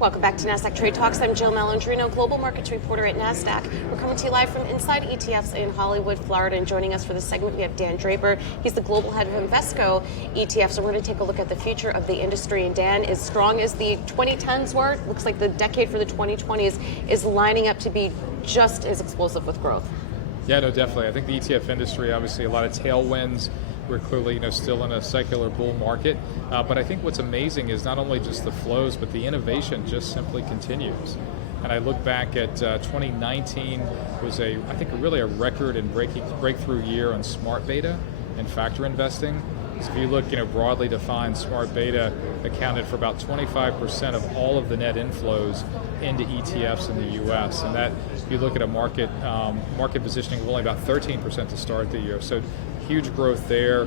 Welcome back to Nasdaq Trade Talks. I'm Jill Malandrino, Global Markets Reporter at Nasdaq. We're coming to you live from Inside ETFs in Hollywood, Florida. And joining us for this segment, we have Dan Draper. He's the Global Head of Invesco ETFs. So we're going to take a look at the future of the industry. And Dan, as strong as the 2010s were, it looks like the decade for the 2020s is lining up to be just as explosive with growth. Yeah, no, definitely. I think the ETF industry, obviously a lot of tailwinds. We're clearly, still in a secular bull market, but I think what's amazing is not only just the flows, but the innovation just simply continues. And I look back at 2019 was I think really a record and breakthrough year on smart beta and factor investing. So if you look, broadly defined, smart beta accounted for about 25% of all of the net inflows into ETFs in the U.S. And that, if you look at a market positioning of only about 13% to start the year. So huge growth there,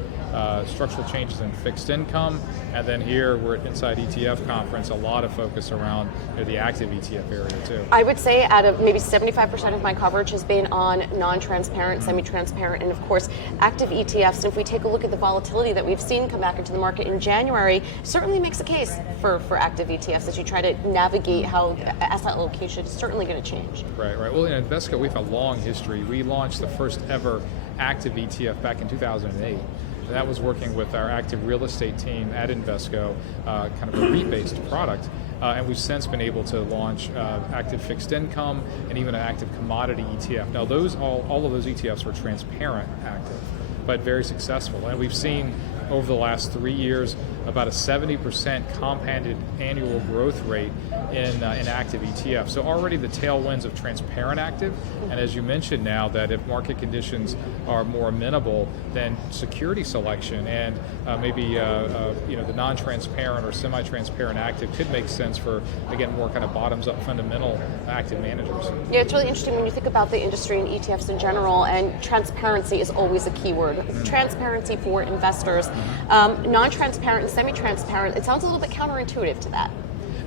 structural changes in fixed income, and then here we're at Inside ETF Conference, a lot of focus around the active ETF area too. I would say out of maybe 75% of my coverage has been on non-transparent, semi-transparent, and of course active ETFs. And if we take a look at the volatility that we've seen come back into the market in January, certainly makes a case for active ETFs as you try to navigate how asset allocation is certainly going to change. Right. Well, in Invesco, we have a long history. We launched the first ever active ETF back in 2008. And that was working with our active real estate team at Invesco, kind of a REIT-based product. And we've since been able to launch active fixed income and even an active commodity ETF. Now, all of those ETFs were transparent active, but very successful. And we've seen over the last 3 years about a 70% compounded annual growth rate in active ETFs. So already the tailwinds of transparent active, and as you mentioned now, that if market conditions are more amenable, then security selection and maybe the non-transparent or semi-transparent active could make sense for, again, more kind of bottoms-up fundamental active managers. Yeah, it's really interesting when you think about the industry and ETFs in general, and transparency is always a key word. Transparency for investors. Non-transparent and semi-transparent, it sounds a little bit counterintuitive to that.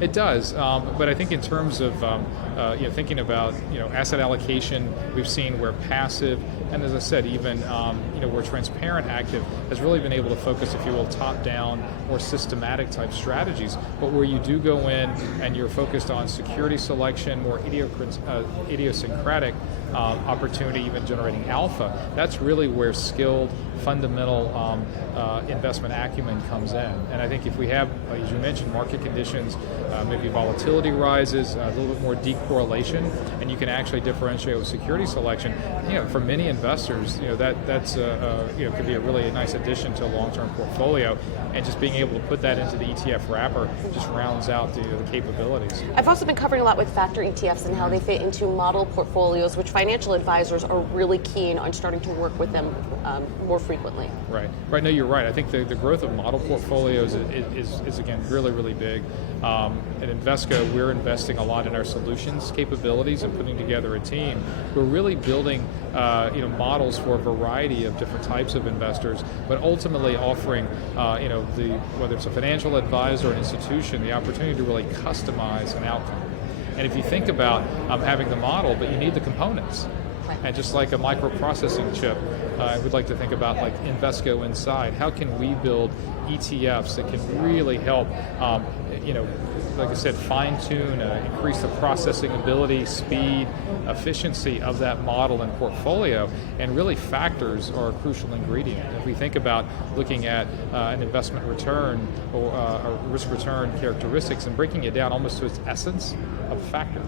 It does, but I think in terms of thinking about asset allocation, we've seen where passive, and as I said, even where transparent active has really been able to focus, if you will, top-down, more systematic type strategies. But where you do go in and you're focused on security selection, more idiosyncratic opportunity, even generating alpha, that's really where skilled, fundamental investment acumen comes in. And I think if we have, as you mentioned, market conditions, maybe volatility rises, a little bit more decorrelation, and you can actually differentiate with security selection. For many investors, that's could be a really nice addition to a long-term portfolio, and just being able to put that into the ETF wrapper just rounds out the capabilities. I've also been covering a lot with factor ETFs and how they fit into model portfolios, which financial advisors are really keen on starting to work with them more frequently. Right. No, you're right. I think the growth of model portfolios is again really, really big. At Invesco, we're investing a lot in our solutions capabilities and putting together a team. We're really building models for a variety of different types of investors, but ultimately offering whether it's a financial advisor or an institution, the opportunity to really customize an outcome. And if you think about having the model, but you need the components. And just like a microprocessing chip, I would like to think about like Invesco Inside. How can we build ETFs that can really help, like I said, fine-tune, increase the processing ability, speed, efficiency of that model and portfolio, and really factors are a crucial ingredient. If we think about looking at an investment return or risk return characteristics and breaking it down almost to its essence of a factor,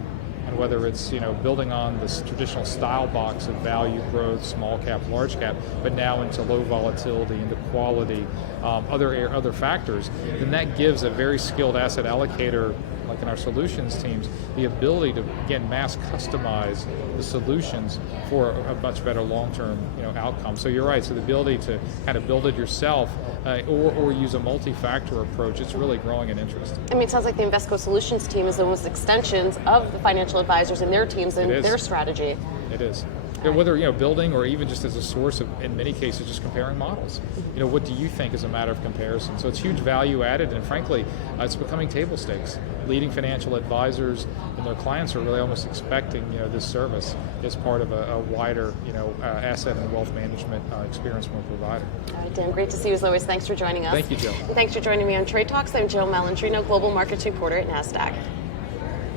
and whether it's building on this traditional style box of value, growth, small cap, large cap, but now into low volatility, into quality, other factors, then that gives a very skilled asset allocator, like in our solutions teams, the ability to, again, mass customize the solutions for a much better long-term outcome. So you're right, so the ability to kind of build it yourself or use a multi-factor approach, it's really growing in interest. I mean, it sounds like the Invesco Solutions team is almost extensions of the financial advisors and their teams and their strategy. It is. Whether building or even just as a source of, in many cases, just comparing models. What do you think is a matter of comparison? So it's huge value added, and frankly, it's becoming table stakes. Leading financial advisors and their clients are really almost expecting this service as part of a wider asset and wealth management experience we're providing. All right, Dan, great to see you as always. Thanks for joining us. Thank you, Jill. And thanks for joining me on Trade Talks. I'm Jill Malandrino, Global Markets Reporter at Nasdaq.